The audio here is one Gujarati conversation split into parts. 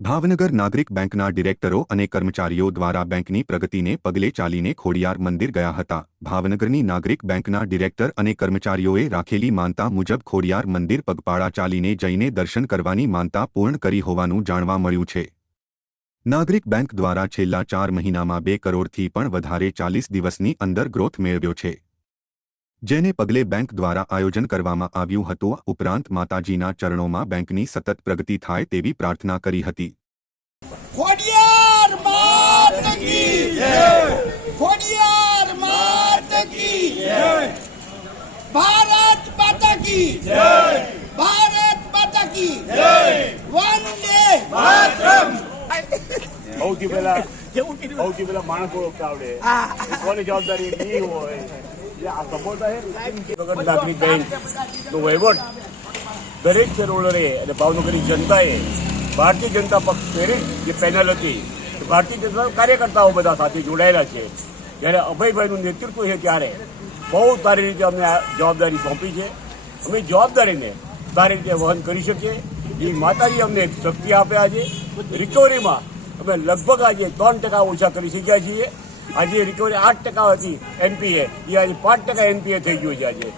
ભાવનગર નાગરિક બેંકના ડિરેક્ટરો અને કર્મચારીઓ દ્વારા બેંકની પ્રગતિને પગલે ચાલીને ખોડિયાર મંદિર ગયા હતા। ભાવનગરની નાગરિક બેંકના ડિરેક્ટર અને કર્મચારીઓએ રાખેલી માનતા મુજબ ખોડિયાર મંદિર પગપાળા ચાલીને જઈને દર્શન કરવાની માનતા પૂર્ણ કરી હોવાનું જાણવા મળ્યું છે। નાગરિક બેંક દ્વારા છેલ્લા 4 મહિનામાં 2 કરોડથી પણ વધારે 40 દિવસની અંદર ગ્રોથ મેળવ્યો છે, જેને પગલે બેંક દ્વારા આયોજન કરવામાં આવ્યું હતું। ઉપરાંત માતાજીના ચરણોમાં બેંકની સતત પ્રગતિ થાય તેવી પ્રાર્થના કરી હતી। ખોડિયાર માત કી જય, ખોડિયાર માત કી જય, ભારત માતા કી જય, ભારત માતા કી જય, વંદે માતરમ। સૌથી પહેલા માણસો આવડે, કોની જવાબદારી નહીં હોય। નાગરિક બેંકનો વહીવટ દરેક શેરહોલ્ડરે અને ભાવનગરની જનતાએ ભારતીય જનતા પક્ષ પ્રેરિત જે પેનલ હતી, ભારતીય જનતા કાર્યકર્તાઓ બધા સાથે જોડાયેલા છે। જ્યારે અભયભાઈનું નેતૃત્વ છે ત્યારે બહુ સારી રીતે અમને આ જવાબદારી સોંપી છે। અમે જવાબદારીને સારી રીતે વહન કરી શકીએ એ માતાજી અમને શક્તિ આપ્યા છે। રિકવરીમાં અમે લગભગ આજે 3% ઓછા કરી શક્યા છીએ। આજે રિકવરી 8% હતી એનપીએ, એ આજે 5% એનપીએ થઈ ગયું છે। આજે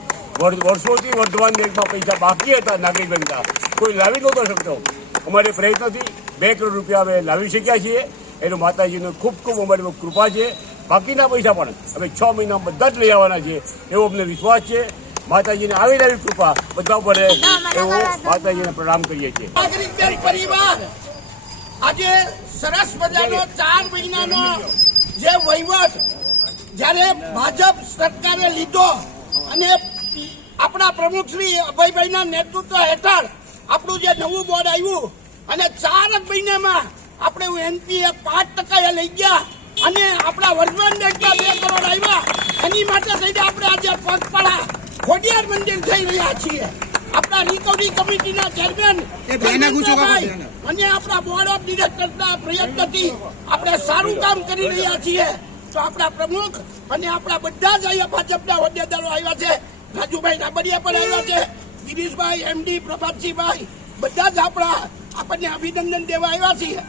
વર્ષોથી વર્ધમાન બેંકમાં પૈસા બાકી હતા નાગરિક બેંકના, કોઈ લાવી નહોતો શકતો। અમારે પ્રયત્નથી 2 કરોડ રૂપિયા અમે લાવી શક્યા છીએ। એનું માતાજીનો ખૂબ ખૂબ અમારી કૃપા છે। બાકીના પૈસા પણ અમે 6 મહિના બધા જ લઈ આવવાના છે એવો અમને વિશ્વાસ છે। માતાજીને આવી નવી કૃપા બધા પર એવો માતાજીને પ્રણામ કરીએ છીએ। નાગરિક બેંક પરિવાર આજે સરસ મજાનો 4 મહિનાનો જે વહીવટ જ્યારે ભાજપ સરકારે લીધો અને આપણા પ્રમુખ શ્રી અભયભાઈના નેતૃત્વ હેઠળ આપણું જે નવું બોર્ડ આવ્યું અને 4 જ મહિનામાં આપણે એનપીએ 5% લઈ ગયા અને આપણા વર્ધમાન બેંકના 2 કરોડ આવ્યા। એની માટે થઈને આપણે આજે પગપાળા ખોડિયાર મંદિર થઈ રહ્યા છીએ। આપણા રિકવરી કમિટીના ચેરમેન અને આપણા બોર્ડ ઓફ ડિરેક્ટરના પ્રયત્નથી આપણે સારું કામ કરી રહ્યા છીએ। તો આપણા પ્રમુખ અને આપણા બધા જ અહીંયા ભાજપના હોદ્દેદારો આવ્યા છે। રાજુભાઈ રાબડિયા પણ આવ્યા છે, ગિરીશભાઈ, એમડી, પ્રભાતસિંહભાઈ, બધા જ આપણને અભિનંદન દેવા આવ્યા છીએ।